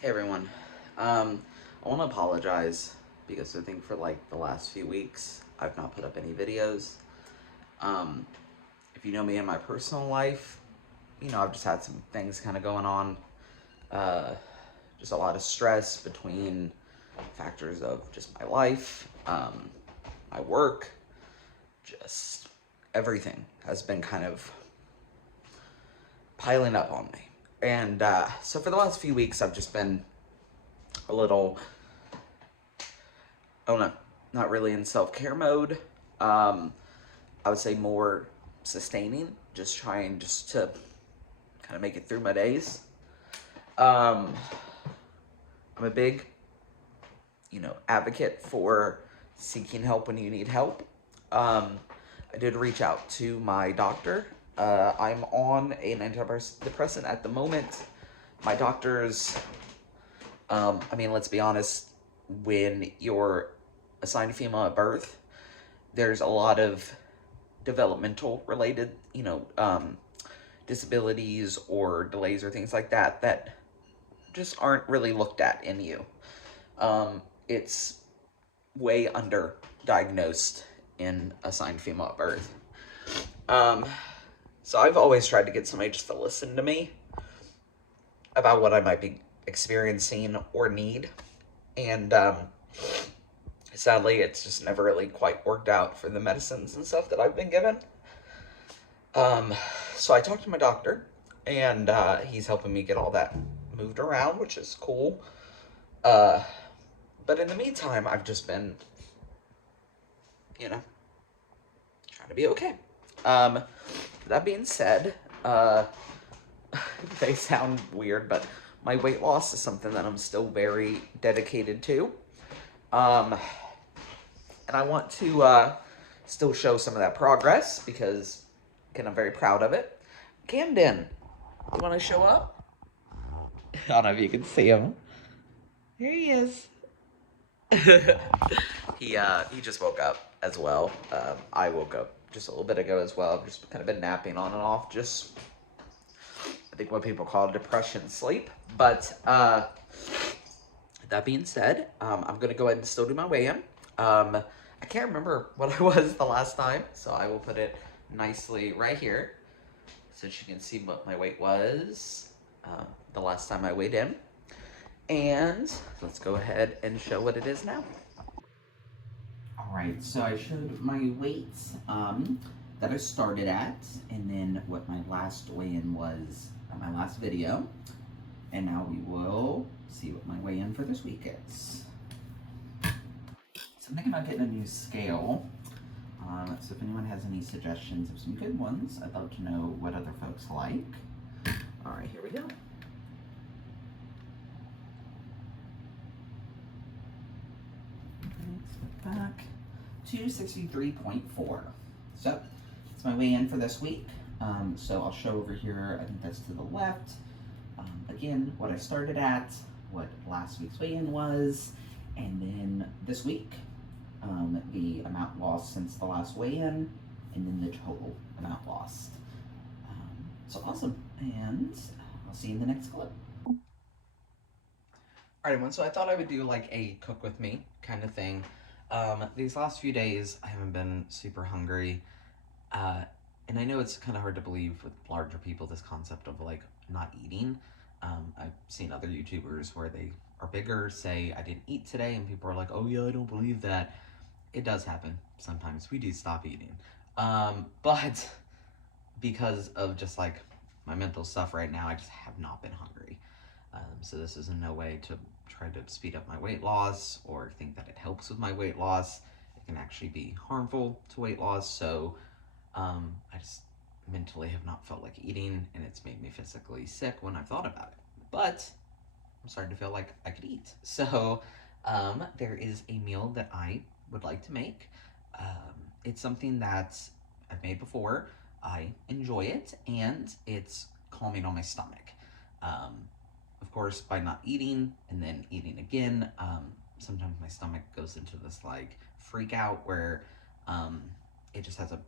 Hey everyone. I want to apologize because I think for like the last few weeks I've not put up any videos. Um, if you know me in my personal life, I've just had some things kind of going on. Uh, just a lot of stress between factors of just my life, my work, just everything has been kind of piling up on me. And so for the last few weeks I've just been a little I don't know, not really in self care mode. Um, I would say more sustaining, just trying just to kind of make it through my days. Um, I'm a big, advocate for seeking help when you need help. Um, I did reach out to my doctor. I'm on an antidepressant at the moment. My doctor's, let's be honest, when you're assigned a female at birth, there's a lot of developmental related, disabilities or delays or things like that that just aren't really looked at in you. It's way under diagnosed in assigned female at birth. Um, so I've always tried to get somebody just to listen to me about what I might be experiencing or need. And sadly, it's just never really quite worked out for the medicines and stuff that I've been given. Um, so I talked to my doctor, and he's helping me get all that moved around, which is cool. Uh, but in the meantime, I've just been, you know, trying to be okay. Um, that being said, they sound weird, but my weight loss is something that I'm still very dedicated to. Um, and I want to still show some of that progress because, again, I'm very proud of it. Camden, you want to show up? I don't know if you can see him. Here he is. He just woke up as well. I woke up just a little bit ago as well. I've just kind of been napping on and off. Just I think what people call depression sleep. But that being said, I'm gonna go ahead and still do my weigh-in. I can't remember what I was the last time, so I will put it nicely right here so that you can see what my weight was the last time I weighed in. And let's go ahead and show what it is now. All right, so I showed my weight that I started at, and then what my last weigh-in was on my last video. And now we will see what my weigh-in for this week is. So I'm thinking about getting a new scale. So if anyone has any suggestions of some good ones, I'd love to know what other folks like. All right, here we go. Back 263.4. So that's my weigh-in for this week. So I'll show over here, I think that's to the left. Again, what I started at, what last week's weigh-in was, and then this week, the amount lost since the last weigh-in, and then the total amount lost. So awesome, and I'll see you in the next clip. Alright everyone, so I thought I would do like a cook with me kind of thing. These last few days, I haven't been super hungry, and I know it's kind of hard to believe with larger people, this concept of like not eating. I've seen other YouTubers where they are bigger say, I didn't eat today, and people are like, oh yeah, I don't believe that. It does happen. Sometimes we do stop eating. But because of just like my mental stuff right now, I just have not been hungry. So this is in no way to try to speed up my weight loss or think that it helps with my weight loss. It can actually be harmful to weight loss. So I just mentally have not felt like eating, and it's made me physically sick when I've thought about it. But I'm starting to feel like I could eat. So there is a meal that I would like to make. It's something that I've made before. I enjoy it, and it's calming on my stomach. Of course, by not eating and then eating again, sometimes my stomach goes into this like freak out where it just has a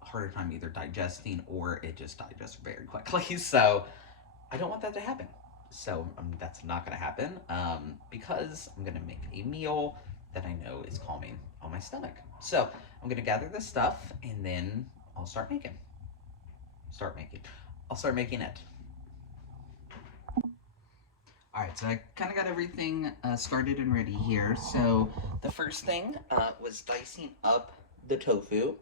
harder time either digesting or it just digests very quickly. So I don't want that to happen. So that's not going to happen because I'm going to make a meal that I know is calming on my stomach. So I'm going to gather this stuff and then I'll start making. I'll start making it. All right, so I kind of got everything started and ready here. So the first thing was dicing up the tofu.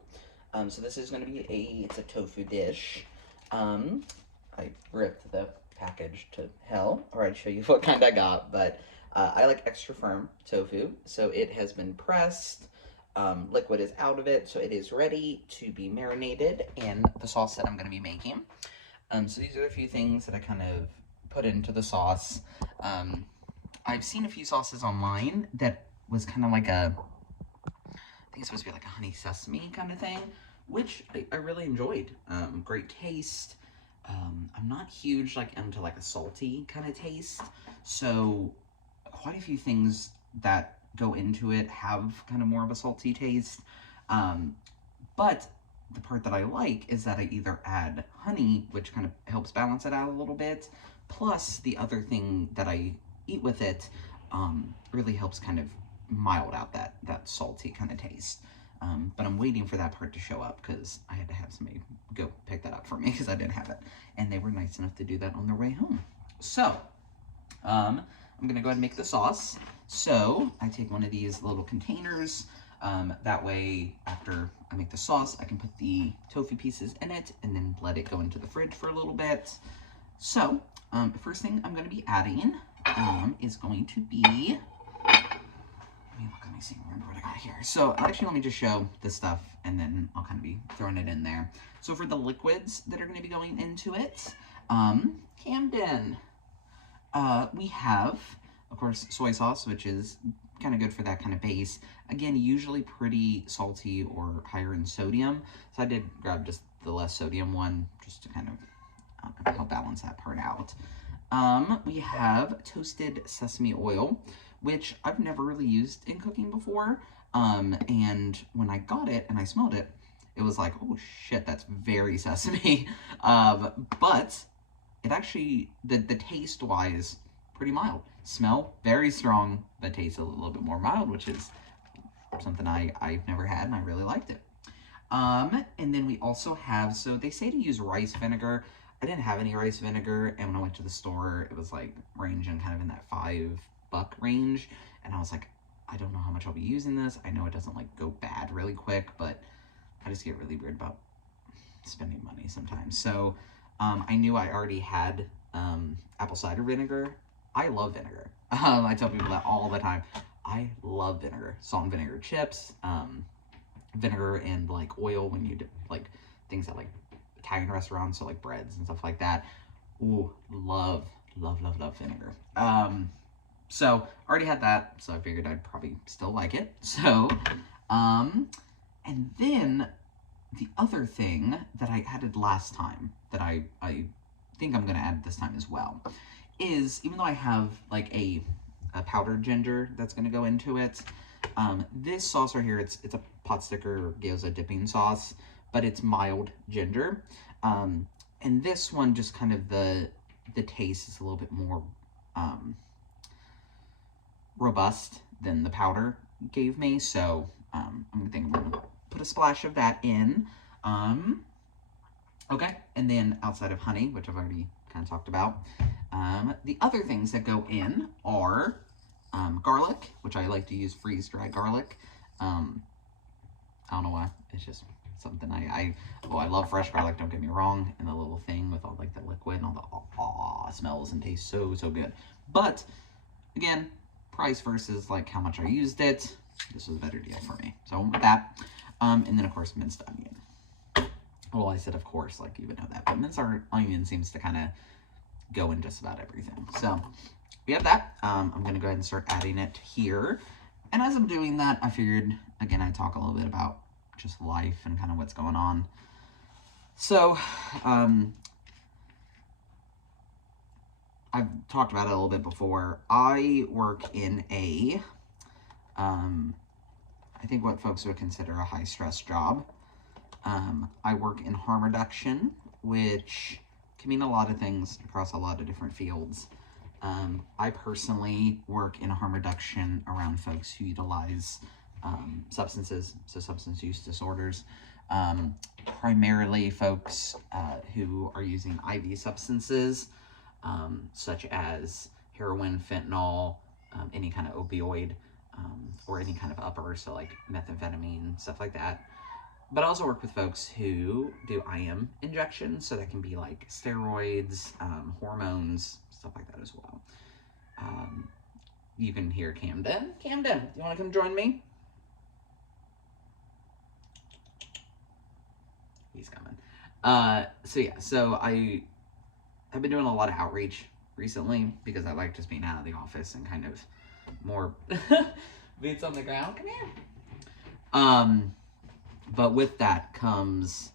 So this is going to be it's a tofu dish. I ripped the package to hell, or I'd show you what kind I got, but I like extra firm tofu. So it has been pressed. Liquid is out of it, so it is ready to be marinated in the sauce that I'm going to be making. So these are a few things that I kind of put into the sauce. I've seen a few sauces online that was kind of like I think it's supposed to be like a honey sesame kind of thing, which I really enjoyed. Great taste. I'm not huge into like a salty kind of taste, so quite a few things that go into it have kind of more of a salty taste. But the part that I like is that I either add honey, which kind of helps balance it out a little bit, plus the other thing that I eat with it really helps kind of mild out that salty kind of taste. But I'm waiting for that part to show up because I had to have somebody go pick that up for me because I didn't have it. And they were nice enough to do that on their way home. So, I'm going to go ahead and make the sauce. So, I take one of these little containers. That way, after I make the sauce, I can put the tofu pieces in it and then let it go into the fridge for a little bit. So, the first thing I'm going to be adding is going to be... Let me see, remember what I got here. So actually, let me just show this stuff and then I'll kind of be throwing it in there. So for the liquids that are going to be going into it, Camden, we have, of course, soy sauce, which is kind of good for that kind of base. Again, usually pretty salty or higher in sodium. So I did grab just the less sodium one just to kind of help balance that part out. We have toasted sesame oil, which I've never really used in cooking before. And when I got it and I smelled it, it was like, oh shit, that's very sesame. But it actually, the taste-wise, pretty mild. Smell, very strong, but taste a little bit more mild, which is something I've never had and I really liked it. And then we also have, so they say to use rice vinegar. I didn't have any rice vinegar, and when I went to the store, it was like ranging kind of in that $5 range, and I was like, I don't know how much I'll be using this. I know it doesn't like go bad really quick, but I just get really weird about spending money sometimes. So I knew I already had apple cider vinegar. I love vinegar. I tell people that all the time. I love vinegar. Salt and vinegar chips, vinegar and like oil when you do like things at like Italian restaurants, so like breads and stuff like that. Ooh, love vinegar. So already had that, so I figured I'd probably still like it. So, and then the other thing that I added last time that I think I'm gonna add this time as well is, even though I have like a powdered ginger that's gonna go into it, this sauce right here, it's a pot sticker gyoza dipping sauce, but it's mild ginger. And this one, just kind of the taste is a little bit more robust than the powder gave me. So I'm gonna put a splash of that in. Okay, and then outside of honey, which I've already kind of talked about, the other things that go in are garlic, which I like to use freeze-dried garlic. I don't know why, it's just something I love fresh garlic, don't get me wrong, and the little thing with all like the liquid and all the smells and tastes so good. But again, price versus like how much I used it, this was a better deal for me. So with that, and then of course minced onion. Well, I said of course, like you would know that, but minced onion seems to kind of go in just about everything. So we have that. I'm gonna go ahead and start adding it here. And as I'm doing that, I figured, again, I'd talk a little bit about just life and kind of what's going on. So, I've talked about it a little bit before. I work in a, I think what folks would consider a high-stress job. I work in harm reduction, which can mean a lot of things across a lot of different fields. I personally work in harm reduction around folks who utilize substances, so substance use disorders. Primarily folks who are using IV substances, such as heroin, fentanyl, any kind of opioid, or any kind of upper, so like methamphetamine, stuff like that. But I also work with folks who do IM injections, so that can be like steroids, hormones, stuff like that as well. You can hear Camden. Camden, you want to come join me? He's coming. So I have been doing a lot of outreach recently because I like just being out of the office and kind of more boots on the ground. Come here. But with that comes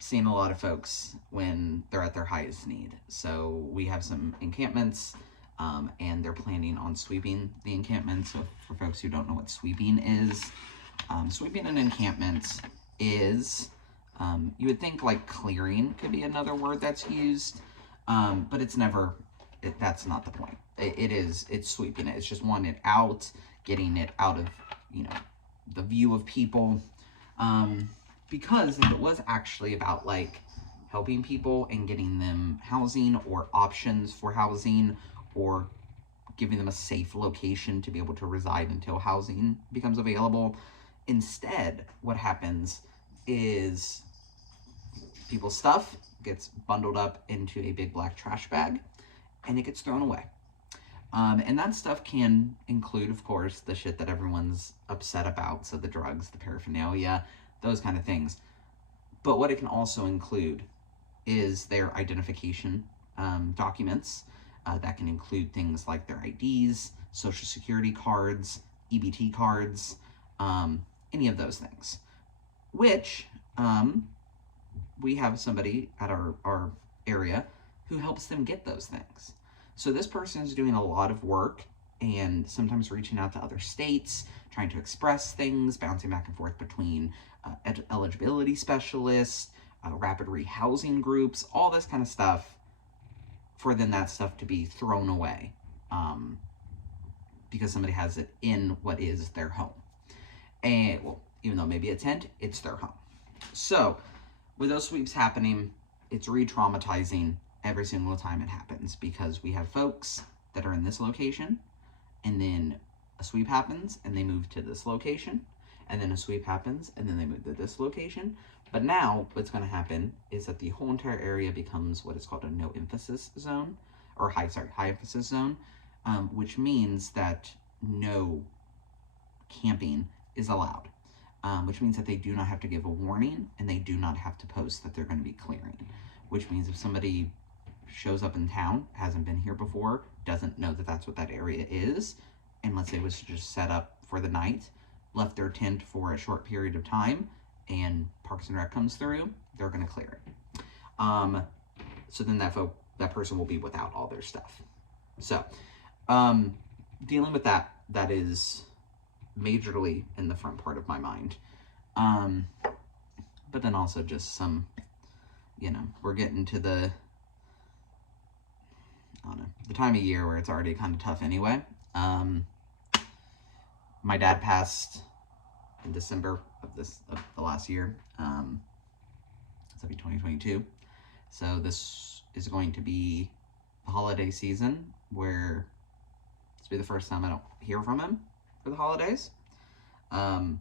seeing a lot of folks when they're at their highest need. So we have some encampments, and they're planning on sweeping the encampments. So for folks who don't know what sweeping is, sweeping an encampment is, you would think like clearing could be another word that's used, but it's never, that's not the point. It's sweeping it. It's just wanting it out, getting it out of, the view of people. Because if it was actually about like helping people and getting them housing or options for housing or giving them a safe location to be able to reside until housing becomes available, instead what happens is people's stuff gets bundled up into a big black trash bag and it gets thrown away. And that stuff can include, of course, the shit that everyone's upset about. So the drugs, the paraphernalia, those kind of things. But what it can also include is their identification documents. That can include things like their IDs, social security cards, EBT cards, any of those things. Which we have somebody at our area who helps them get those things. So this person is doing a lot of work and sometimes reaching out to other states, trying to express things, bouncing back and forth between eligibility specialists, rapid rehousing groups, all this kind of stuff, for then that stuff to be thrown away because somebody has it in what is their home. And, well, even though maybe a tent, it's their home. So with those sweeps happening, it's re-traumatizing every single time it happens, because we have folks that are in this location, and then a sweep happens and they move to this location, and then a sweep happens and then they move to this location. But now what's going to happen is that the whole entire area becomes what is called a no emphasis zone, or high emphasis zone, which means that no camping is allowed, which means that they do not have to give a warning and they do not have to post that they're going to be clearing, which means if somebody shows up in town, hasn't been here before, doesn't know that that's what that area is, and let's say was just set up for the night, left their tent for a short period of time, and Parks and Rec comes through, they're going to clear it. So then that person will be without all their stuff. So dealing with that is majorly in the front part of my mind. But then also just some, we're getting to the time of year where it's already kind of tough anyway. My dad passed in December of the last year. It's going to be 2022. So this is going to be the holiday season where this will be the first time I don't hear from him for the holidays. So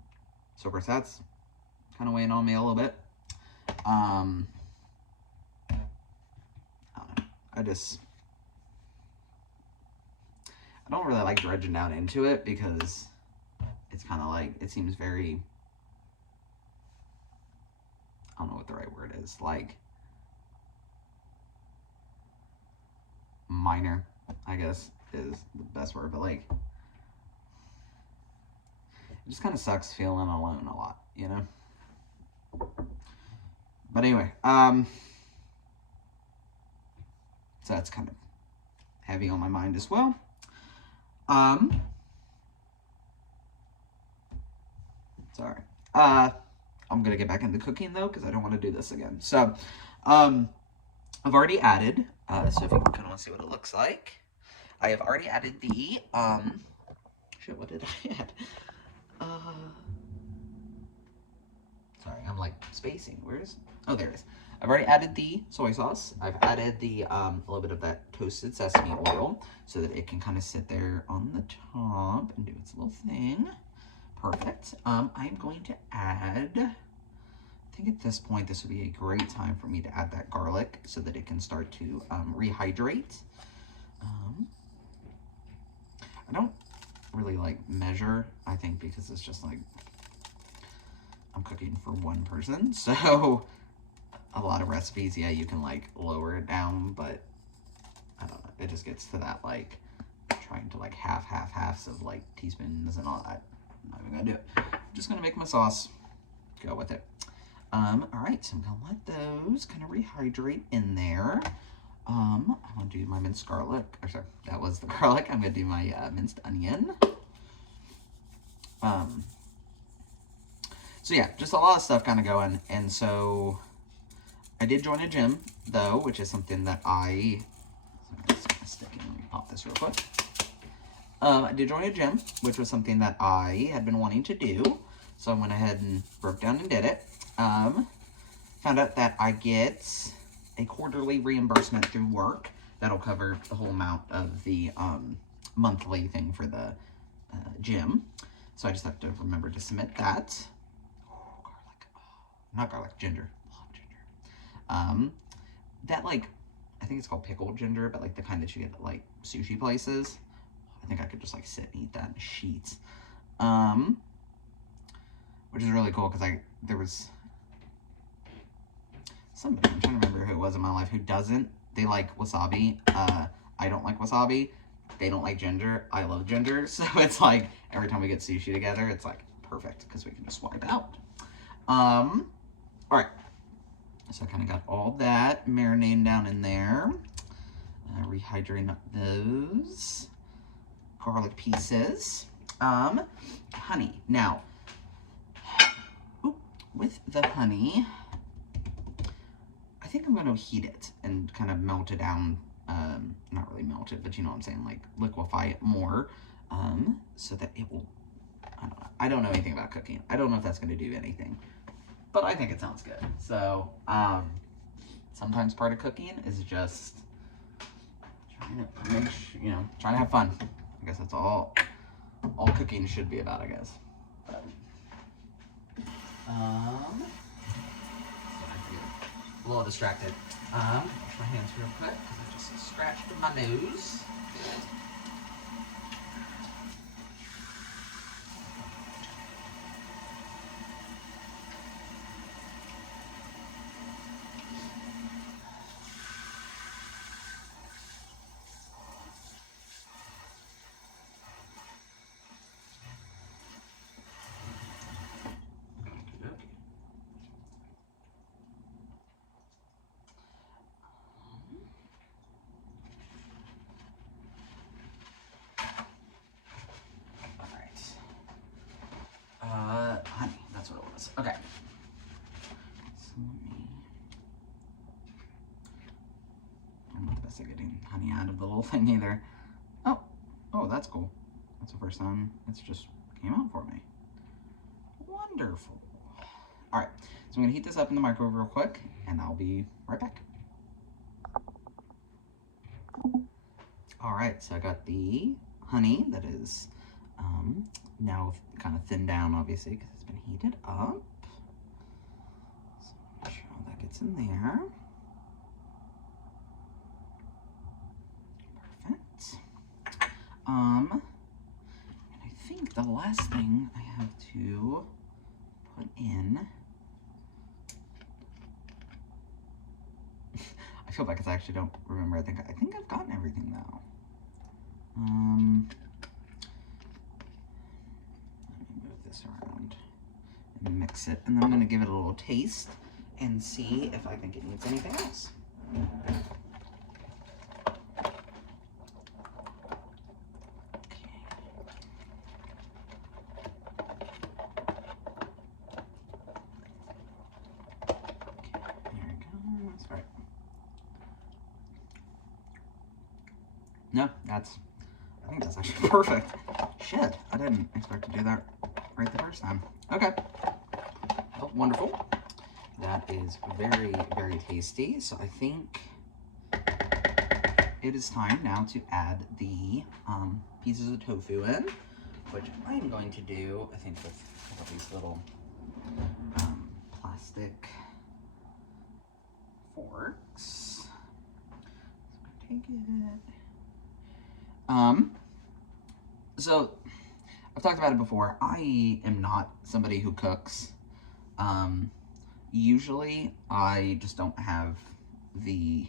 of course that's kind of weighing on me a little bit. I don't know. I don't really like dredging down into it because it's kind of like, it seems very, I don't know what the right word is, like minor, I guess is the best word, but like, it just kind of sucks feeling alone a lot, But anyway, so that's kind of heavy on my mind as well. Sorry. I'm gonna get back into cooking though, because I don't want to do this again. So, I've already added, so if you kind of want to see what it looks like, I have already added the, shit, what did I add? Sorry, I'm like spacing. Where's, oh, there it is. I've already added the soy sauce. I've added the, a little bit of that toasted sesame oil so that it can kind of sit there on the top and do its little thing. Perfect. I'm going to add, I think at this point, this would be a great time for me to add that garlic so that it can start to rehydrate. I don't really like measure, I think, because it's just like, I'm cooking for one person, so a lot of recipes, yeah, you can like lower it down, but I don't know, it just gets to that like trying to like halves of like teaspoons and all that. I'm not even gonna do it. I'm just gonna make my sauce, go with it. All right, so I'm gonna let those kind of rehydrate in there. I'm gonna do my minced garlic, or sorry, that was the garlic. I'm gonna do my minced onion. So yeah, just a lot of stuff kind of going, and so I did join a gym though, which is something that I stick in. Let me pop this real quick. I did join a gym, which was something that I had been wanting to do, so I went ahead and broke down and did it. Found out that I get a quarterly reimbursement through work that'll cover the whole amount of the monthly thing for the gym. So I just have to remember to submit that. Oh, garlic. Oh, not garlic, ginger. Love ginger. That like, I think it's called pickled ginger, but like the kind that you get at like sushi places. I think I could just like sit and eat that in sheets. Which is really cool because there was somebody, I'm trying to remember who it was in my life, who doesn't. They like wasabi. I don't like wasabi. They don't like ginger. I love ginger. So it's like every time we get sushi together, it's like perfect because we can just swipe out. All right. So I kind of got all that marinating down in there. Rehydrating up those garlic pieces. Honey. Now, with the honey, I think I'm going to heat it and kind of melt it down. Not really melt it, but you know what I'm saying, like liquefy it more, so that it will, I don't know. I don't know anything about cooking. I don't know if that's going to do anything, but I think it sounds good. So, sometimes part of cooking is just trying to make sure, you know, trying to have fun. I guess that's all cooking should be about, I guess. But, a little distracted. Wash my hands real quick because I just scratched my nose. Honey, that's what it was. Okay. So I'm not the best at getting honey out of the little thing either. Oh, that's cool. That's the first time it's just came out for me. Wonderful. All right, so I'm gonna heat this up in the microwave real quick, and I'll be right back. All right, so I got the honey that is now kind of thinned down, obviously, because it's been heated up. So make sure all that gets in there. Perfect. And I think the last thing I have to put in, I feel bad because I actually don't remember. I think I've gotten everything though. Let me move this around and mix it, and then I'm going to give it a little taste and see if I think it needs anything else. There we go. That's right. No, I think that's actually perfect. Shit, I didn't expect to do that right the first time. Okay. Oh, wonderful. That is very, very tasty. So I think it is time now to add the pieces of tofu in, which I'm going to do, I think, with all these little plastic forks. So I'm gonna take it. So I've talked about it before. I am not somebody who cooks. Usually I just don't have the,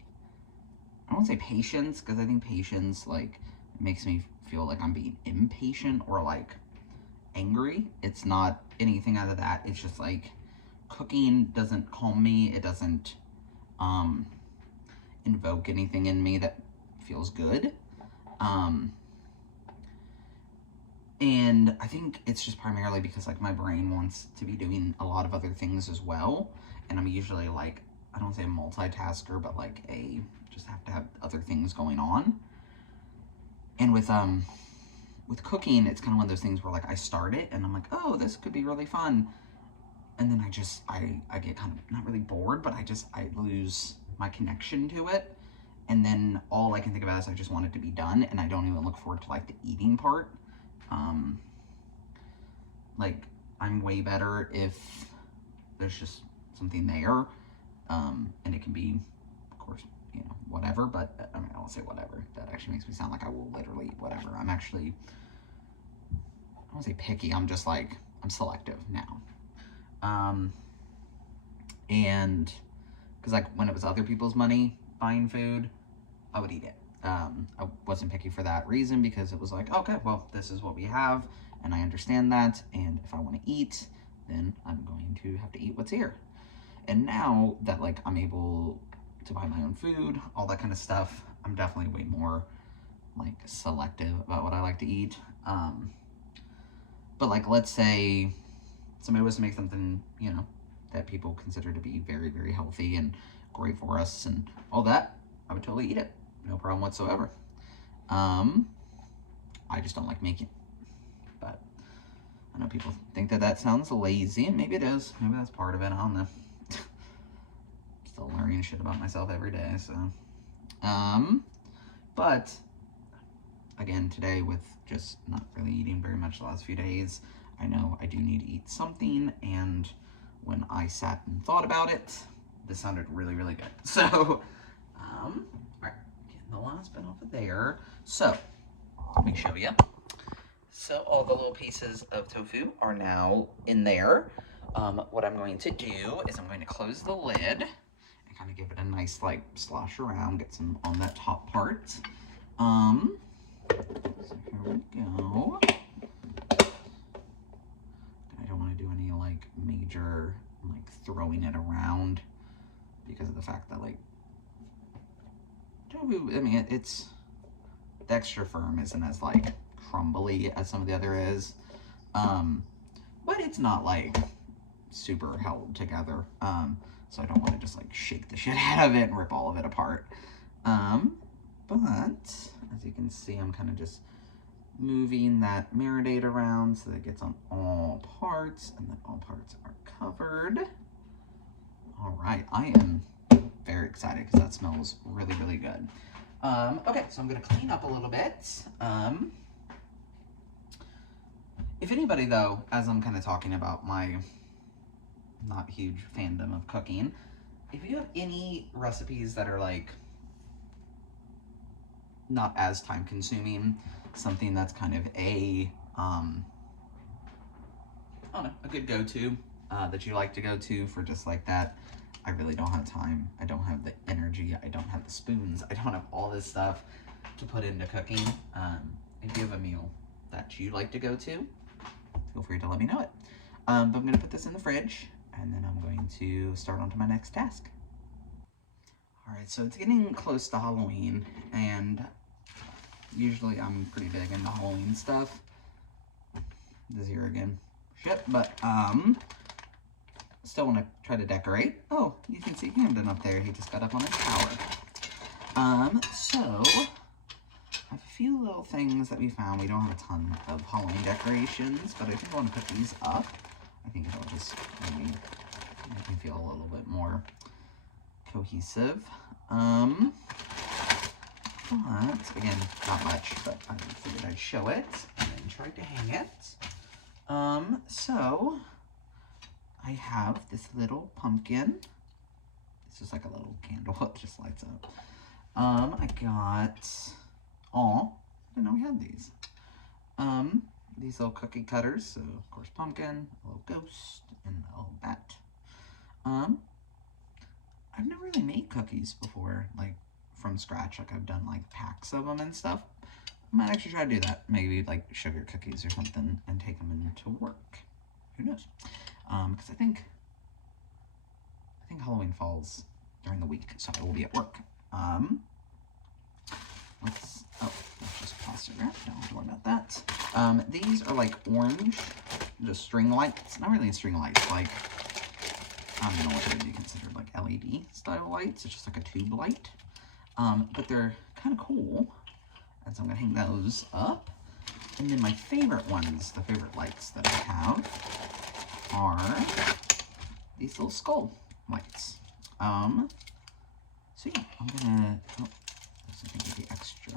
I don't want to say patience, because I think patience, like, makes me feel like I'm being impatient or, like, angry. It's not anything out of that. It's just, like, cooking doesn't calm me. It doesn't, invoke anything in me that feels good. And I think it's just primarily because, like, my brain wants to be doing a lot of other things as well. And I'm usually, like, I don't say a multitasker, but, like, just have to have other things going on. And with cooking, it's kind of one of those things where, like, I start it and I'm like, oh, this could be really fun. And then I get kind of, not really bored, but I lose my connection to it. And then all I can think about is I just want it to be done, and I don't even look forward to, like, the eating part. Like, I'm way better if there's just something there, and it can be, of course, you know, whatever, but, I mean, I won't say whatever. That actually makes me sound like I will literally eat whatever. I'm actually, I won't say picky, I'm just, like, I'm selective now. And, because, like, when it was other people's money buying food, I would eat it. I wasn't picky for that reason, because it was like, okay, well, this is what we have, and I understand that, and if I want to eat, then I'm going to have to eat what's here. And now that, like, I'm able to buy my own food, all that kind of stuff, I'm definitely way more, like, selective about what I like to eat. But, like, let's say somebody was to make something, you know, that people consider to be very, very healthy and great for us and all that, I would totally eat it. No problem whatsoever. I just don't like making it. But I know people think that that sounds lazy, and maybe it is. Maybe that's part of it. I don't know. Still learning shit about myself every day, so. But, again, today with just not really eating very much the last few days, I know I do need to eat something, and when I sat and thought about it, this sounded really, really good. So, all right, getting the last bit off of there. So, let me show you. So all the little pieces of tofu are now in there. What I'm going to do is I'm going to close the lid and kind of give it a nice, like, slosh around, get some on that top part. So here we go. I don't want to do any, like, major, like, throwing it around because of the fact that, like, tofu, I mean, it's, the extra firm isn't as, like, crumbly as some of the other is, but it's not, like, super held together, so I don't want to just, like, shake the shit out of it and rip all of it apart. But as you can see, I'm kind of just moving that marinade around so that it gets on all parts, and then all parts are covered. All right, I am very excited because that smells really, really good. Okay, so I'm gonna clean up a little bit. If anybody, though, as I'm kind of talking about my not huge fandom of cooking, if you have any recipes that are, like, not as time consuming, something that's kind of a, I don't know, a good go-to, that you like to go to for just like that. I really don't have time. I don't have the energy. I don't have the spoons. I don't have all this stuff to put into cooking. If you have a meal that you like to go to, feel free to let me know it. But I'm going to put this in the fridge, and then I'm going to start on to my next task. Alright, so it's getting close to Halloween, and usually I'm pretty big into Halloween stuff. This year again. Shit, but, still want to try to decorate. Oh, you can see Camden up there. He just got up on his tower. So, I few little things that we found. We don't have a ton of Halloween decorations, but I think I want to put these up. I think it'll just maybe make me feel a little bit more cohesive. But, again, not much, but I figured I'd show it and then try to hang it. So, I have this little pumpkin. It's just like a little candle, it just lights up. I got, I didn't know we had these. These little cookie cutters, so of course pumpkin, a little ghost, and a little bat. I've never really made cookies before, like from scratch. Like I've done like packs of them and stuff. I might actually try to do that. Maybe like sugar cookies or something and take them into work. Who knows? Because I think Halloween falls during the week, so I will be at work. Let's just plastic wrap. Don't have to worry about that. These are like orange, just string lights. Not really string lights, like, I don't know what would be considered like LED style lights. It's just like a tube light. But they're kind of cool. And so I'm gonna hang those up. And then my favorite ones, the favorite lights that I have, are these little skull lights. So yeah, I'm gonna, those I think are the extra,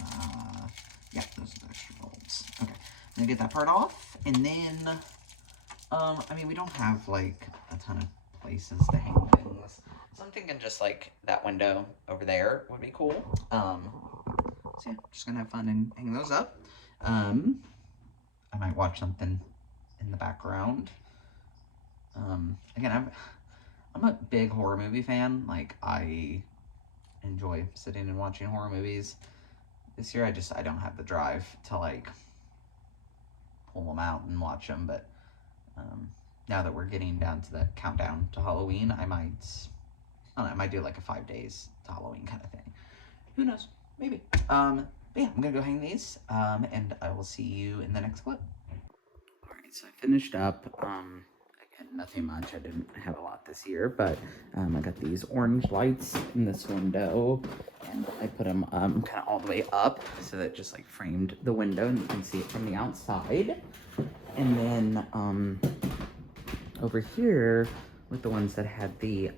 yeah, those are the extra bulbs. Okay, I'm gonna get that part off, and then, I mean, we don't have like a ton of places to hang things, so I'm thinking just like that window over there would be cool. So yeah, just gonna have fun and hang those up. I might watch something in the background. Again, I'm a big horror movie fan. Like, I enjoy sitting and watching horror movies. This year, I don't have the drive to, like, pull them out and watch them. But now that we're getting down to the countdown to Halloween, I don't know, I might do, like, a 5 days to Halloween kind of thing. Who knows? Maybe. But yeah, I'm going to go hang these, and I will see you in the next clip. All right, so I finished up. Nothing much. I didn't have a lot this year, but I got these orange lights in this window, and I put them kind of all the way up so that it just like framed the window and you can see it from the outside. And then over here with the ones that had the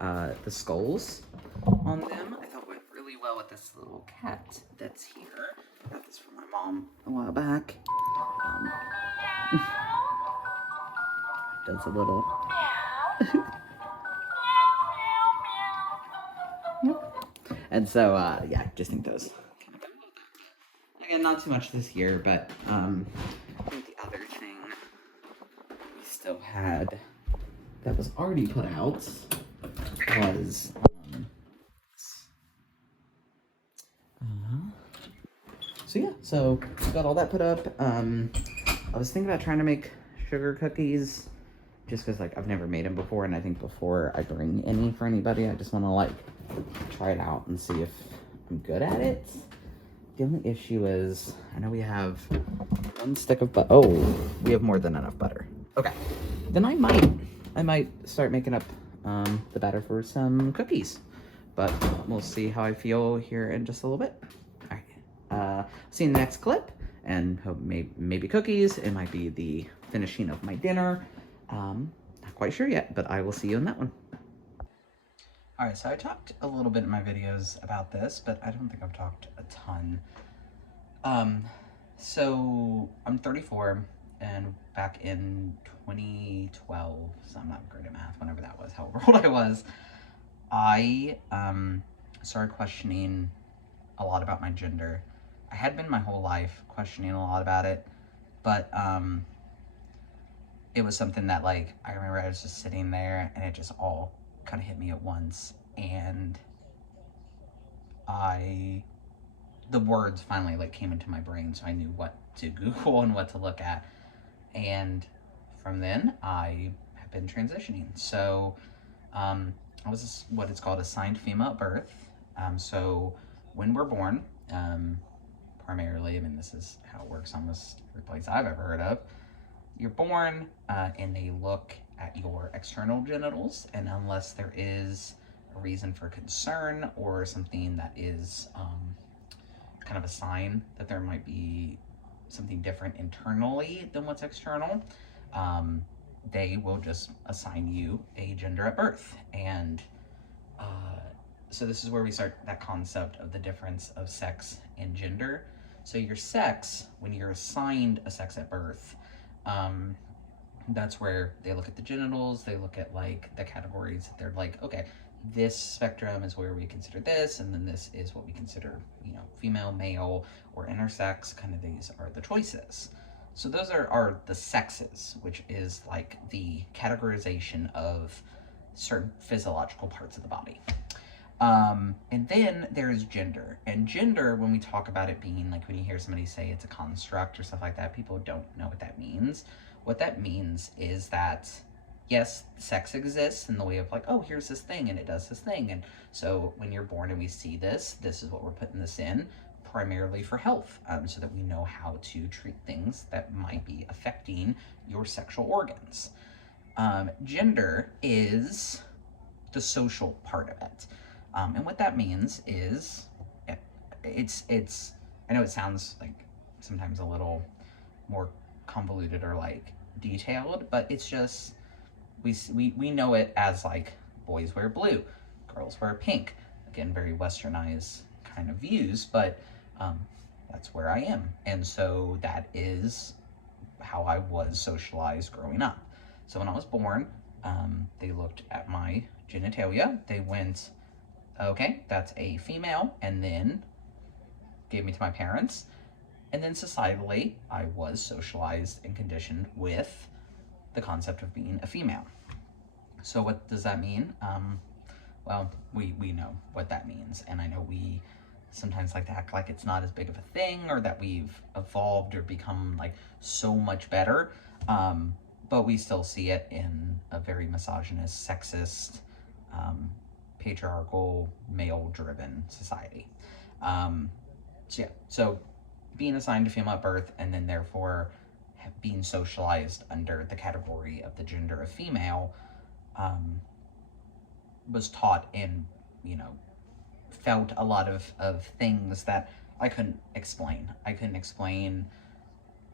skulls on them, I thought went really well with this little cat that's here. I got this from my mom a while back. Does a little. Yep. And so, yeah, just think those kind of again, not too much this year, but I think the other thing we still had that was already put out was so yeah, so got all that put up. I was thinking about trying to make sugar cookies. Just because, like, I've never made them before, and I think before I bring any for anybody, I just want to, like, try it out and see if I'm good at it. The only issue is, I know we have one stick of butter. Oh, we have more than enough butter. Okay. Then I might start making up the batter for some cookies. But we'll see how I feel here in just a little bit. All right. See you in the next clip. And hope maybe cookies. It might be the finishing of my dinner. Not quite sure yet, but I will see you in that one. Alright, so I talked a little bit in my videos about this, but I don't think I've talked a ton. So I'm 34, and back in 2012, so I'm not great at math, whenever that was, however old I was, I started questioning a lot about my gender. I had been my whole life questioning a lot about it, but it was something that, like, I remember I was just sitting there and it just all kind of hit me at once, and the words finally, like, came into my brain, so I knew what to Google and what to look at, and from then I have been transitioning. So I was what is called assigned female at birth. So when we're born, primarily, I mean, this is how it works almost every place I've ever heard of. You're born and they look at your external genitals, and unless there is a reason for concern or something that is kind of a sign that there might be something different internally than what's external, they will just assign you a gender at birth. And so this is where we start that concept of the difference of sex and gender. So your sex, when you're assigned a sex at birth, that's where they look at the genitals, they look at like the categories. They're like, okay, this spectrum is where we consider this, and then this is what we consider, female, male, or intersex. Kind of these are the choices. So those are the sexes, which is like the categorization of certain physiological parts of the body. And then there is gender. And gender, when we talk about it being like, when you hear somebody say it's a construct or stuff like that, people don't know what that means. What that means is that, yes, sex exists in the way of like, oh, here's this thing and it does this thing. And so when you're born and we see this is what we're putting this in, primarily for health, so that we know how to treat things that might be affecting your sexual organs. Gender is the social part of it. And what that means is, it's I know it sounds like sometimes a little more convoluted or like detailed, but it's just, we know it as like boys wear blue, girls wear pink. Again, very westernized kind of views, but that's where I am. And so that is how I was socialized growing up. So when I was born, they looked at my genitalia, they went, okay, that's a female, and then gave me to my parents. And then societally, I was socialized and conditioned with the concept of being a female. So what does that mean? Well, we know what that means. And I know we sometimes like to act like it's not as big of a thing, or that we've evolved or become like so much better. But we still see it in a very misogynist, sexist, patriarchal, male-driven society. So being assigned a female at birth, and then therefore being socialized under the category of the gender of female, was taught and, felt a lot of things that I couldn't explain. I couldn't explain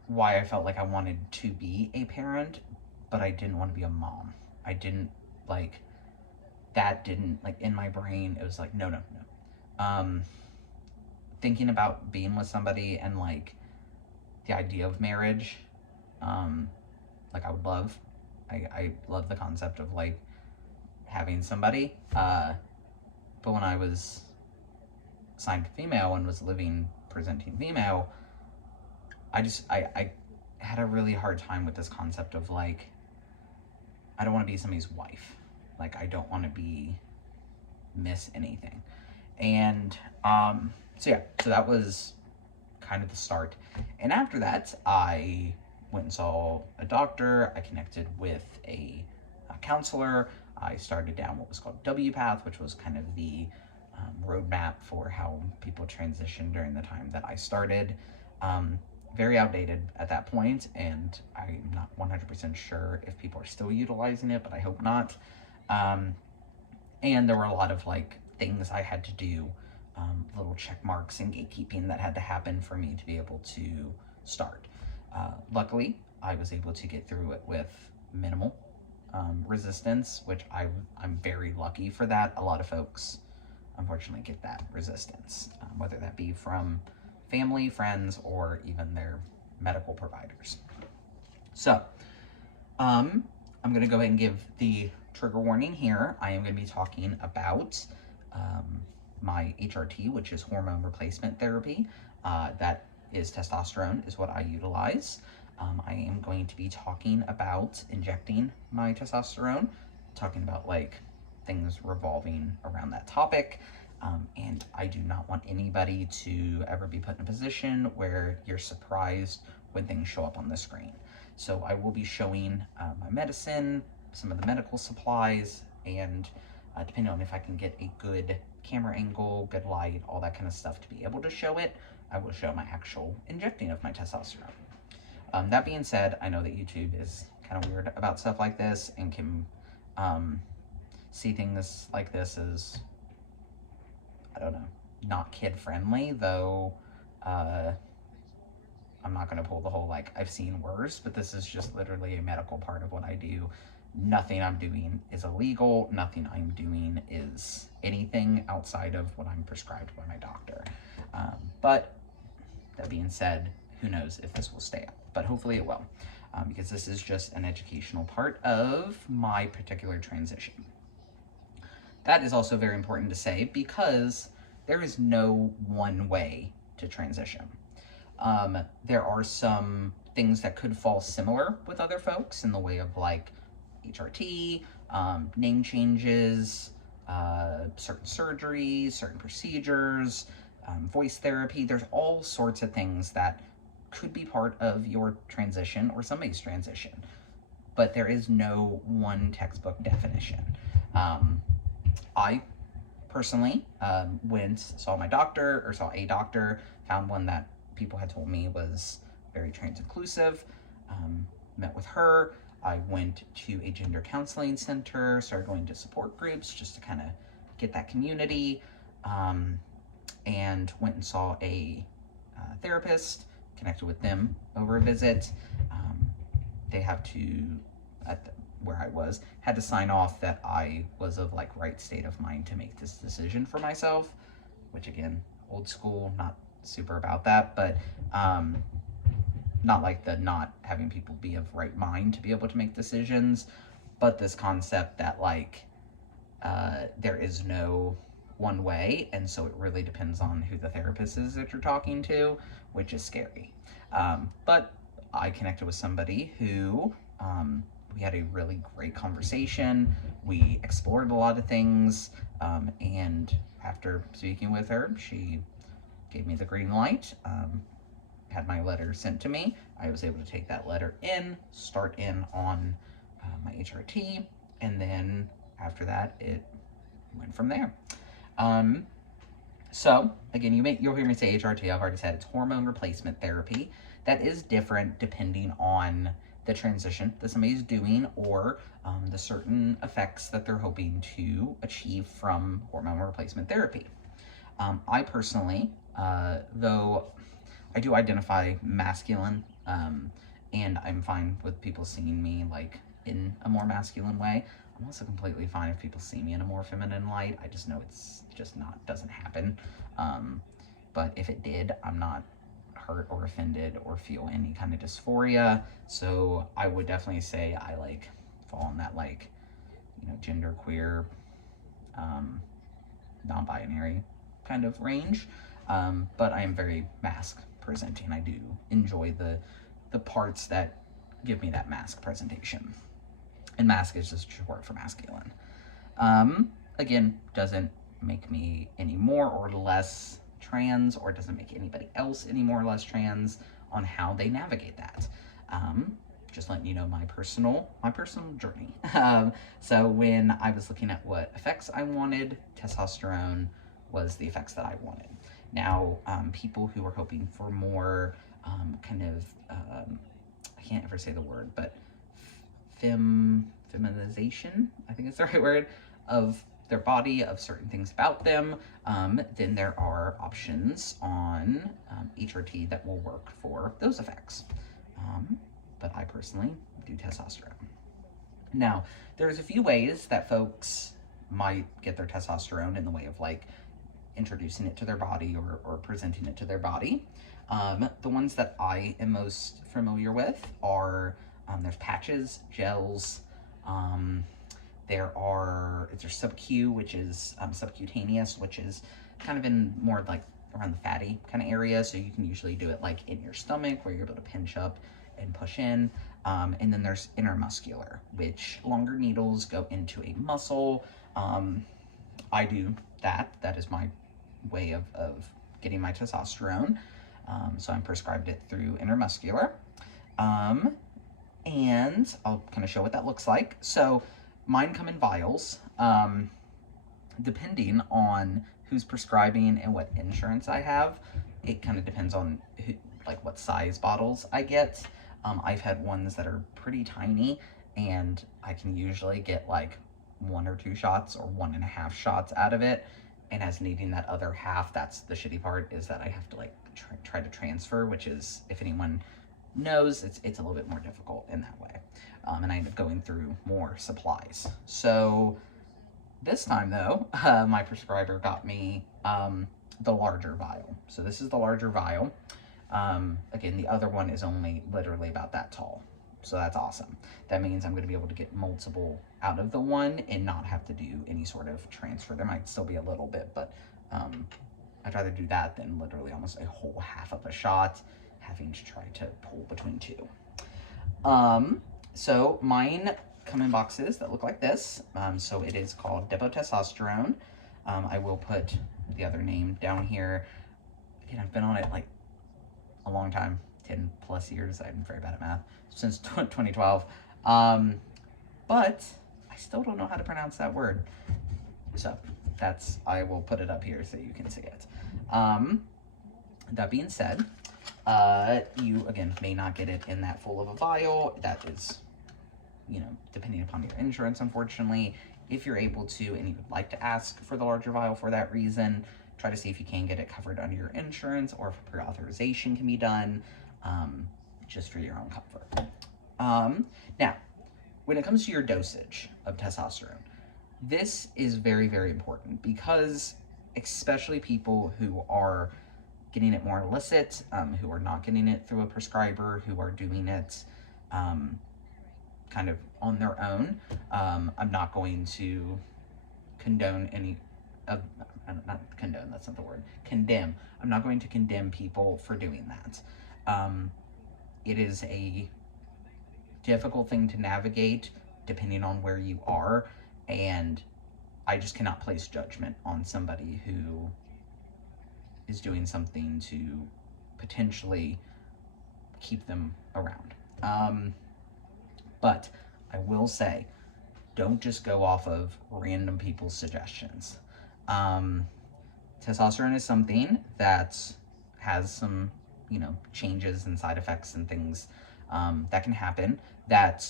why I felt like I wanted to be a parent, but I didn't want to be a mom. I didn't like, that didn't, like, in my brain, it was like, no. Thinking about being with somebody and like the idea of marriage, like I would love, I love the concept of like having somebody, but when I was assigned female and was living presenting female, I had a really hard time with this concept of like, I don't want to be somebody's wife. Like, I don't want to be Miss anything. And so that was kind of the start. And after that, I went and saw a doctor. I connected with a counselor. I started down what was called WPATH, which was kind of the roadmap for how people transitioned during the time that I started. Very outdated at that point, and I'm not 100% sure if people are still utilizing it, but I hope not. And there were a lot of like things I had to do, little check marks and gatekeeping that had to happen for me to be able to start. Luckily, I was able to get through it with minimal resistance, which I'm very lucky for that. A lot of folks, unfortunately, get that resistance, whether that be from family, friends, or even their medical providers. So, I'm going to go ahead and give the trigger warning here. I am going to be talking about my HRT, which is hormone replacement therapy. That is testosterone, is what I utilize. I am going to be talking about injecting my testosterone, talking about like things revolving around that topic. And I do not want anybody to ever be put in a position where you're surprised when things show up on the screen. So I will be showing my medicine, some of the medical supplies, and depending on if I can get a good camera angle, good light, all that kind of stuff to be able to show it, I will show my actual injecting of my testosterone. That being said, I know that YouTube is kind of weird about stuff like this and can see things like this as, I don't know, not kid friendly, though I'm not going to pull the whole, like, I've seen worse, but this is just literally a medical part of what I do. Nothing I'm doing is illegal. Nothing I'm doing is anything outside of what I'm prescribed by my doctor. But that being said, who knows if this will stay up, but hopefully it will, because this is just an educational part of my particular transition. That is also very important to say because there is no one way to transition. There are some things that could fall similar with other folks in the way of like HRT, name changes, certain surgeries, certain procedures, voice therapy. There's all sorts of things that could be part of your transition or somebody's transition, but there is no one textbook definition. I personally went, saw my doctor, or saw a doctor, found one that people had told me was very trans inclusive, met with her. I went to a gender counseling center, started going to support groups just to kind of get that community, and went and saw a therapist, connected with them over a visit. They have to, where I was, had to sign off that I was of like right state of mind to make this decision for myself, which again, old school, not super about that, but not like the not having people be of right mind to be able to make decisions, but this concept that like there is no one way, and so it really depends on who the therapist is that you're talking to, which is scary. But I connected with somebody who we had a really great conversation. We explored a lot of things, and after speaking with her, she gave me the green light, had my letter sent to me. I was able to take that letter in, start in on my HRT, and then after that, it went from there. So again, you'll hear me say HRT. I've already said it's hormone replacement therapy. That is different depending on the transition that somebody's doing, or the certain effects that they're hoping to achieve from hormone replacement therapy. I personally, though I do identify masculine, and I'm fine with people seeing me like in a more masculine way. I'm also completely fine if people see me in a more feminine light. I just know it's just doesn't happen. But if it did, I'm not hurt or offended or feel any kind of dysphoria. So I would definitely say I like fall in that like, gender queer, non-binary kind of range. But I am very mask presenting. I do enjoy the parts that give me that mask presentation. And mask is just short for masculine. Again, doesn't make me any more or less trans, or doesn't make anybody else any more or less trans on how they navigate that. Just letting you know my personal journey. So when I was looking at what effects I wanted, testosterone was the effects that I wanted. Now, people who are hoping for more kind of, I can't ever say the word, but feminization, I think it's the right word, of their body, of certain things about them, then there are options on HRT that will work for those effects. But I personally do testosterone. Now, there's a few ways that folks might get their testosterone in the way of like introducing it to their body or presenting it to their body. The ones that I am most familiar with are there's patches, gels, there's sub-Q, which is subcutaneous, which is kind of in more like around the fatty kind of area. So you can usually do it like in your stomach where you're able to pinch up and push in. And then there's intermuscular, which longer needles go into a muscle. I do that. That is my way of getting my testosterone. So I'm prescribed it through intermuscular. And I'll kind of show what that looks like. So mine come in vials. Depending on who's prescribing and what insurance I have, it kind of depends on what size bottles I get. I've had ones that are pretty tiny, and I can usually get like 1 or 2 shots or 1.5 shots out of it. and as needing that other half, that's the shitty part, is that I have to like try to transfer, which is, if anyone knows, it's a little bit more difficult in that way. And I end up going through more supplies. So this time though, my prescriber got me the larger vial. So this is the larger vial. Again, the other one is only literally about that tall. So that's awesome. That means I'm going to be able to get multiple out of the one and not have to do any sort of transfer. There might still be a little bit, but I'd rather do that than literally almost a whole half of a shot having to try to pull between two. So mine come in boxes that look like this. So it is called Depo-Testosterone. I will put the other name down here. Again, I've been on it like a long time, 10 plus years. I'm very bad at math, since 2012. But I still don't know how to pronounce that word. So I will put it up here so you can see it. That being said, you, again, may not get it in that full of a vial. That is, you know, depending upon your insurance, unfortunately. If you're able to and you would like to ask for the larger vial for that reason, try to see if you can get it covered under your insurance, or if pre-authorization can be done, just for your own comfort. Now, when it comes to your dosage of testosterone, this is very, very important, because especially people who are getting it more illicit, who are not getting it through a prescriber, who are doing it kind of on their own. I'm not going to condone any of, not condone, that's not the word, condemn. I'm not going to condemn people for doing that. It is a difficult thing to navigate depending on where you are, and I just cannot place judgment on somebody who is doing something to potentially keep them around. But I will say, don't just go off of random people's suggestions. Testosterone is something that has some, you know, changes and side effects and things that can happen, that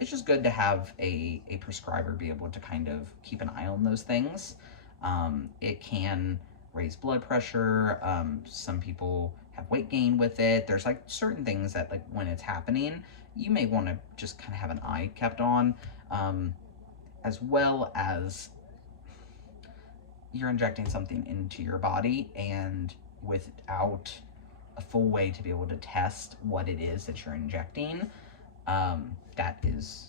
it's just good to have a prescriber be able to kind of keep an eye on those things. It can raise blood pressure. Some people have weight gain with it. There's like certain things that, like, when it's happening, you may want to just kind of have an eye kept on, as well as you're injecting something into your body, and without a full way to be able to test what it is that you're injecting, that is,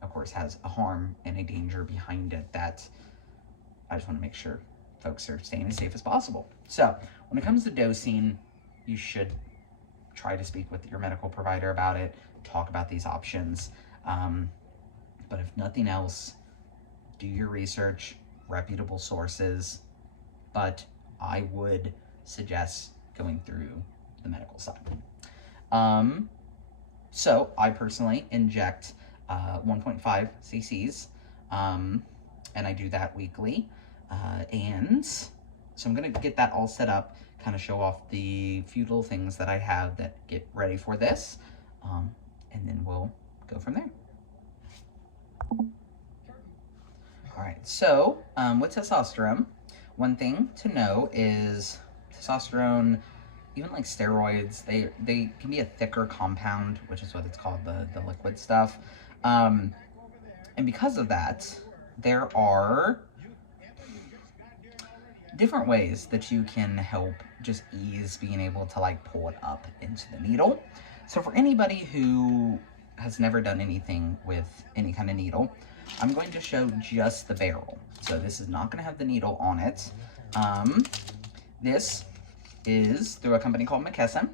of course, has a harm and a danger behind it that I just want to make sure folks are staying as safe as possible. So when it comes to dosing, you should try to speak with your medical provider about it, talk about these options. But if nothing else, do your research, reputable sources, but I would suggest going through the medical side. So I personally inject 1.5 cc's, and I do that weekly. And so I'm going to get that all set up, kind of show off the few little things that I have that get ready for this, and then we'll go from there. All right, so with testosterone, one thing to know is testosterone, even like steroids, they can be a thicker compound, which is what it's called, the liquid stuff. And because of that, there are different ways that you can help just ease being able to like pull it up into the needle. So for anybody who has never done anything with any kind of needle, I'm going to show just the barrel. So this is not going to have the needle on it. This is through a company called McKesson.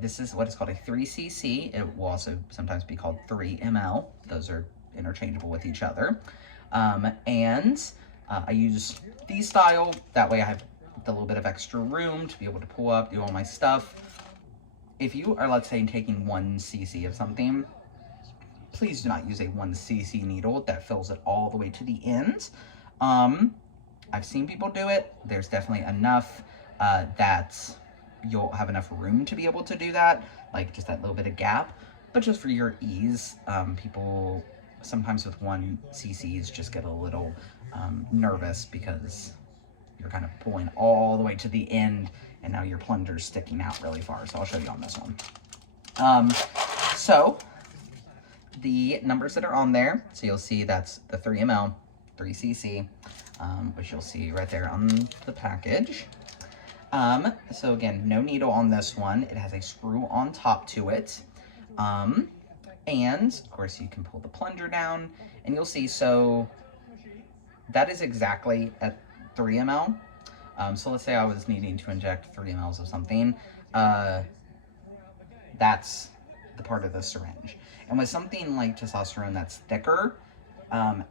This is what is called a 3cc. It will also sometimes be called 3 ml. Those are interchangeable with each other. And I use these style. That way I have a little bit of extra room to be able to pull up, do all my stuff. If you are, let's say, taking 1 cc of something, please do not use a 1 cc needle that fills it all the way to the end. I've seen people do it. There's definitely enough that you'll have enough room to be able to do that, like just that little bit of gap. But just for your ease, people sometimes with 1cc's just get a little nervous because you're kind of pulling all the way to the end, and now your plunger's sticking out really far. So I'll show you on this one. So the numbers that are on there, so you'll see that's the 3 ml, 3cc, which you'll see right there on the package. So again, no needle on this one. It has a screw on top to it. And of course you can pull the plunger down, and you'll see, so that is exactly at 3 ml. So let's say I was needing to inject 3 mLs of something. That's the part of the syringe. And with something like testosterone that's thicker,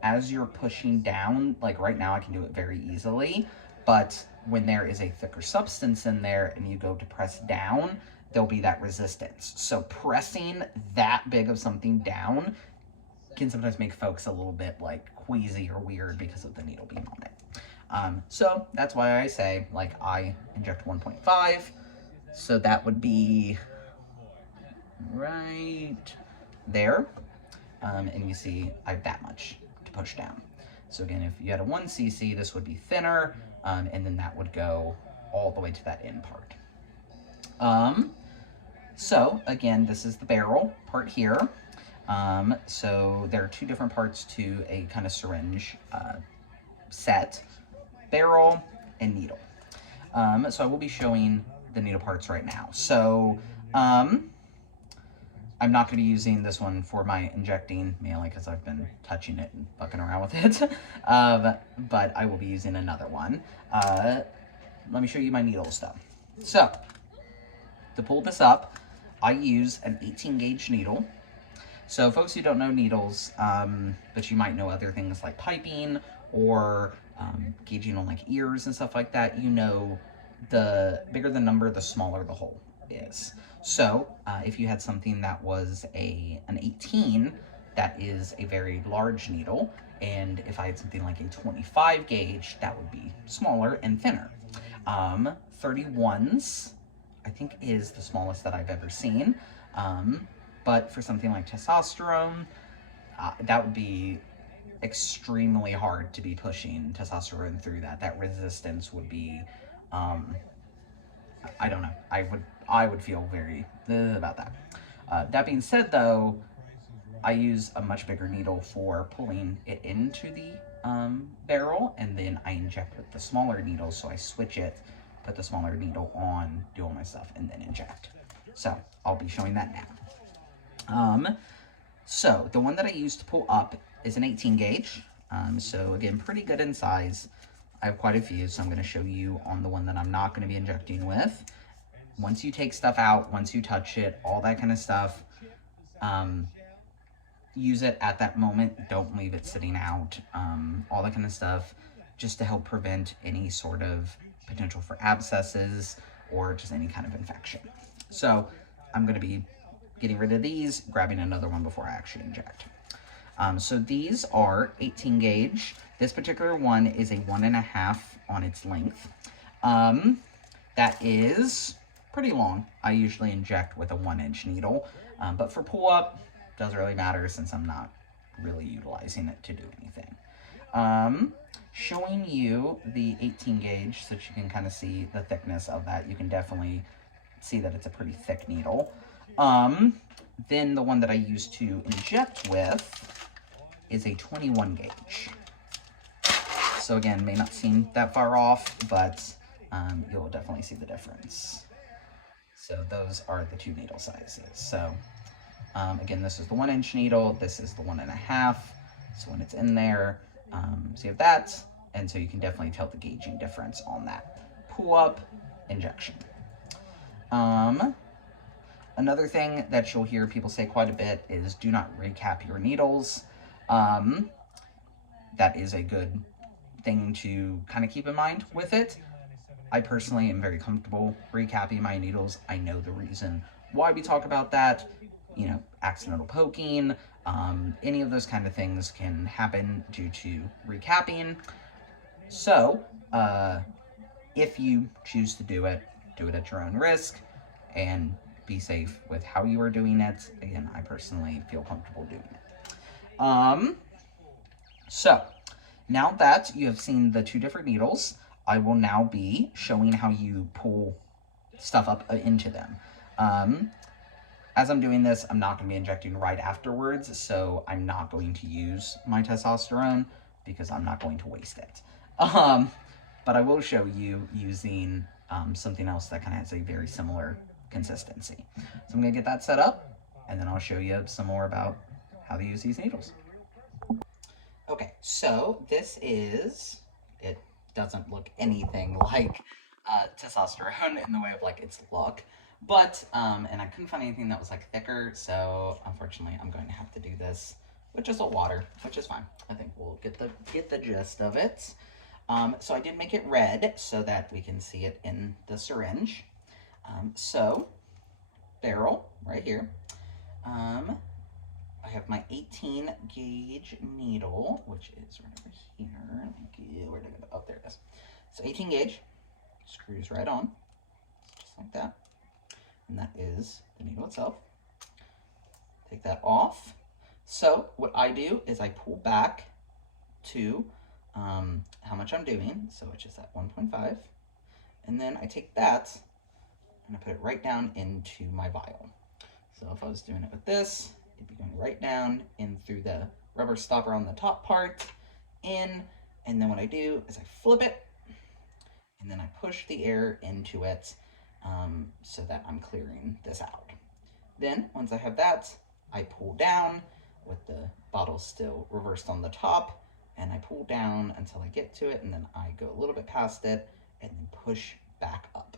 as you're pushing down, like right now I can do it very easily, but when there is a thicker substance in there and you go to press down, there'll be that resistance. So pressing that big of something down can sometimes make folks a little bit like queasy or weird because of the needle being on it. So that's why I say, like, I inject 1.5, so that would be right there, and you see I have that much to push down. So again, if you had a 1cc, this would be thinner, and then that would go all the way to that end part. So again, this is the barrel part here. So there are 2 different parts to a kind of syringe set: barrel and needle. So I will be showing the needle parts right now. So I'm not going to be using this one for my injecting, mainly because I've been touching it and fucking around with it. But I will be using another one. Let me show you my needles though. So to pull this up, I use an 18 gauge needle. So folks who don't know needles, but you might know other things like piping or gauging on like ears and stuff like that, you know the bigger the number, the smaller the hole is. So if you had something that was an 18, that is a very large needle, and if I had something like a 25 gauge, that would be smaller and thinner. 31s, I think, is the smallest that I've ever seen, but for something like testosterone, that would be extremely hard to be pushing testosterone through that. That resistance would be, I don't know, I would feel very about that. That being said though, I use a much bigger needle for pulling it into the barrel, and then I inject with the smaller needle, so I switch it, put the smaller needle on, do all my stuff, and then inject. So I'll be showing that now. So the one that I use to pull up is an 18 gauge. So again, pretty good in size. I have quite a few, so I'm going to show you on the one that I'm not going to be injecting with. Once you take stuff out, once you touch it, all that kind of stuff, use it at that moment. Don't leave it sitting out, all that kind of stuff, just to help prevent any sort of potential for abscesses or just any kind of infection. So I'm going to be getting rid of these, grabbing another one before I actually inject. So these are 18 gauge. This particular one is a 1.5 on its length. That is pretty long. I usually inject with a 1-inch needle, but for pull-up, doesn't really matter since I'm not really utilizing it to do anything. Showing you the 18 gauge so that you can kind of see the thickness of that. You can definitely see that it's a pretty thick needle. Then the one that I use to inject with is a 21 gauge. So again, may not seem that far off, but you'll definitely see the difference. So those are the 2 needle sizes. So again, this is the 1-inch needle, this is the 1.5. So when it's in there, so you have that, and so you can definitely tell the gauging difference on that. Pull up, injection. Another thing that you'll hear people say quite a bit is do not recap your needles. That is a good thing to kind of keep in mind with it. I personally am very comfortable recapping my needles. I know the reason why we talk about that. You know, accidental poking, any of those kind of things can happen due to recapping. So, if you choose to do it at your own risk and be safe with how you are doing it. Again, I personally feel comfortable doing it. So, now that you have seen the two different needles, I will now be showing how you pull stuff up into them. As I'm doing this, I'm not going to be injecting right afterwards, so I'm not going to use my testosterone because I'm not going to waste it. But I will show you using something else that kind of has a very similar consistency. So I'm going to get that set up, and then I'll show you some more about how to use these needles. Okay, so this is, it doesn't look anything like testosterone in the way of like its look, but, and I couldn't find anything that was like thicker, so unfortunately I'm going to have to do this with just a water, which is fine. I think we'll get the gist of it. So I did make it red so that we can see it in the syringe. So, barrel right here. I have my 18 gauge needle, which is right over here. Where did it go? Oh, there it is. So 18 gauge, screws right on, just like that. And that is the needle itself. Take that off. So what I do is I pull back to how much I'm doing. So it's just at 1.5. And then I take that and I put it right down into my vial. So if I was doing it with this, it'd be going right down in through the rubber stopper on the top part, in, and then what I do is I flip it, and then I push the air into it so that I'm clearing this out. Then, once I have that, I pull down with the bottle still reversed on the top, and I pull down until I get to it, and then I go a little bit past it, and then push back up.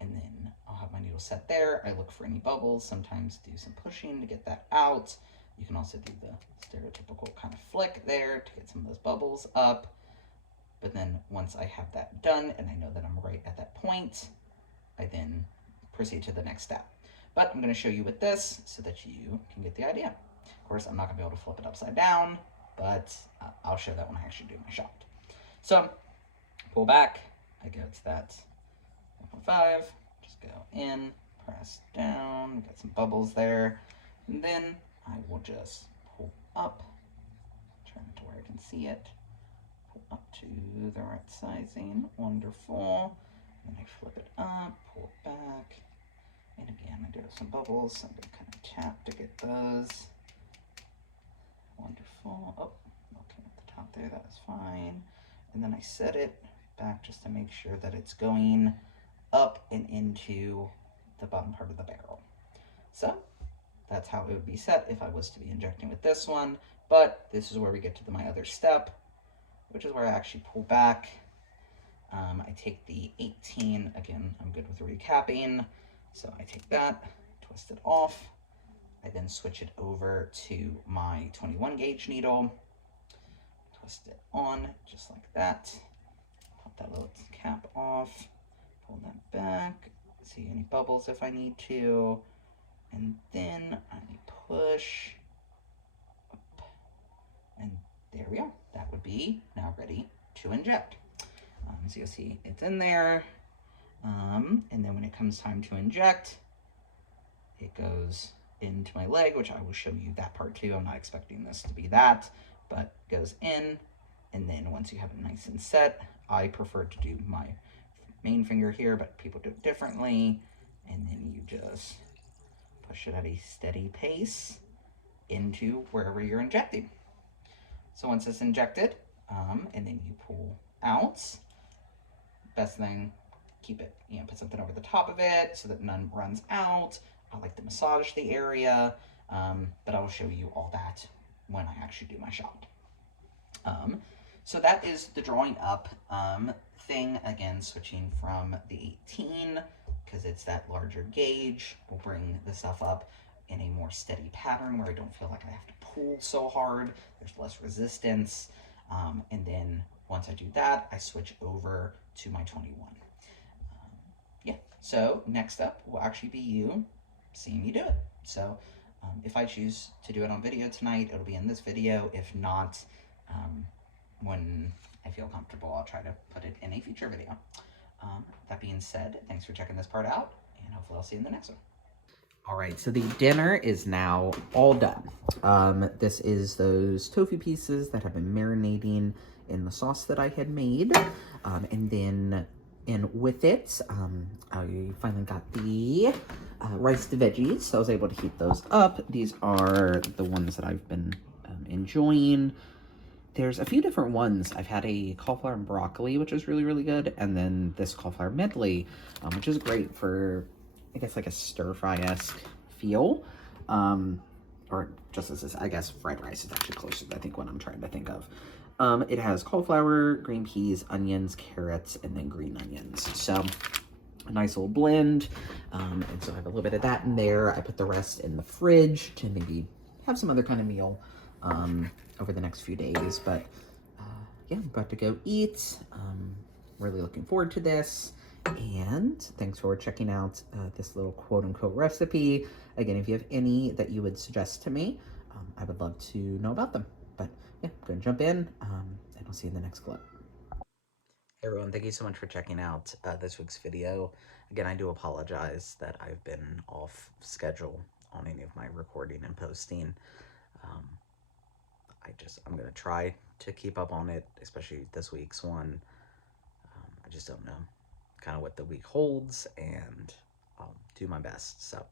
And then I'll have my needle set there. I look for any bubbles, sometimes do some pushing to get that out. You can also do the stereotypical kind of flick there to get some of those bubbles up. But then once I have that done and I know that I'm right at that point, I then proceed to the next step. But I'm going to show you with this so that you can get the idea. Of course, I'm not going to be able to flip it upside down, but I'll show that when I actually do my shot. So, pull back, I go to that 1.5, just go in, press down, got some bubbles there, and then I will just pull up, turn it to where I can see it, pull up to the right sizing, wonderful, then I flip it up, pull it back, and again I do have some bubbles, so I'm going to kind of tap to get those, wonderful, oh, okay at the top there, that was fine, and then I set it back just to make sure that it's going up and into the bottom part of the barrel. So that's how it would be set if I was to be injecting with this one, but this is where we get to my other step, which is where I actually pull back. I take the 18, again, I'm good with recapping, so I take that, twist it off, I then switch it over to my 21 gauge needle, twist it on just like that, pop that little cap off, pull that back, see any bubbles if I need to, and then I push up, and there we are. That would be now ready to inject. So you'll see it's in there, and then when it comes time to inject, it goes into my leg, which I will show you that part too. I'm not expecting this to be that, but goes in, and then once you have it nice and set, I prefer to do my main finger here, but people do it differently, and then you just push it at a steady pace into wherever you're injecting. So once it's injected, and then you pull out, best thing, keep it, put something over the top of it so that none runs out. I like to massage the area, but I will show you all that when I actually do my shot. So that is the drawing up thing. Again, switching from the 18, because it's that larger gauge, will bring the stuff up in a more steady pattern where I don't feel like I have to pull so hard. There's less resistance. And then once I do that, I switch over to my 21. Yeah, so next up will actually be you seeing me do it. So if I choose to do it on video tonight, it'll be in this video. If not, when I feel comfortable, I'll try to put it in a future video. That being said, thanks for checking this part out, and hopefully I'll see you in the next one. All right, so the dinner is now all done. This is those tofu pieces that have been marinating in the sauce that I had made. And then with it, I finally got the rice to veggies, so I was able to heat those up. These are the ones that I've been enjoying. There's a few different ones. I've had a cauliflower and broccoli, which is really, really good. And then this cauliflower medley, which is great for, I guess, like a stir-fry-esque feel. Or just as, I guess, fried rice is actually closer to, I think, what I'm trying to think of. It has cauliflower, green peas, onions, carrots, and then green onions. So a nice little blend. And so I have a little bit of that in there. I put the rest in the fridge to maybe have some other kind of meal over the next few days. But yeah, I'm about to go eat. Really looking forward to this. And thanks for checking out this little quote-unquote recipe. Again, if you have any that you would suggest to me, I would love to know about them. But yeah, go and jump in, and I'll see you in the next clip. Hey everyone, thank you so much for checking out this week's video. Again, I do apologize that I've been off schedule on any of my recording and posting. I'm going to try to keep up on it, especially this week's one. I just don't know kind of what the week holds, and I'll do my best. So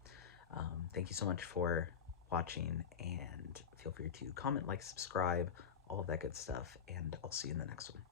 thank you so much for watching, and feel free to comment, like, subscribe, all of that good stuff, and I'll see you in the next one.